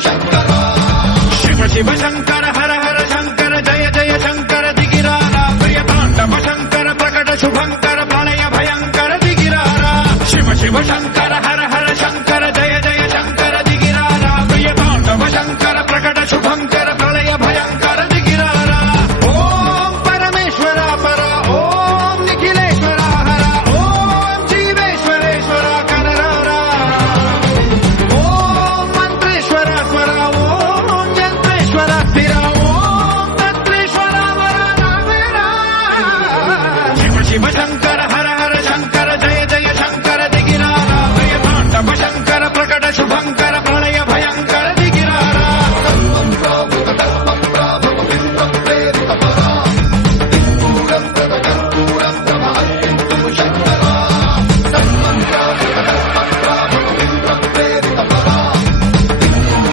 शिव शिव शंकर हर हर शंकर जय जय शंकर दिगिरारा प्रिय तांडव शंकर प्रकट शुभंकर प्रणय भयंकर दिगिरारा शिव शिव शंकर हर हर शंकर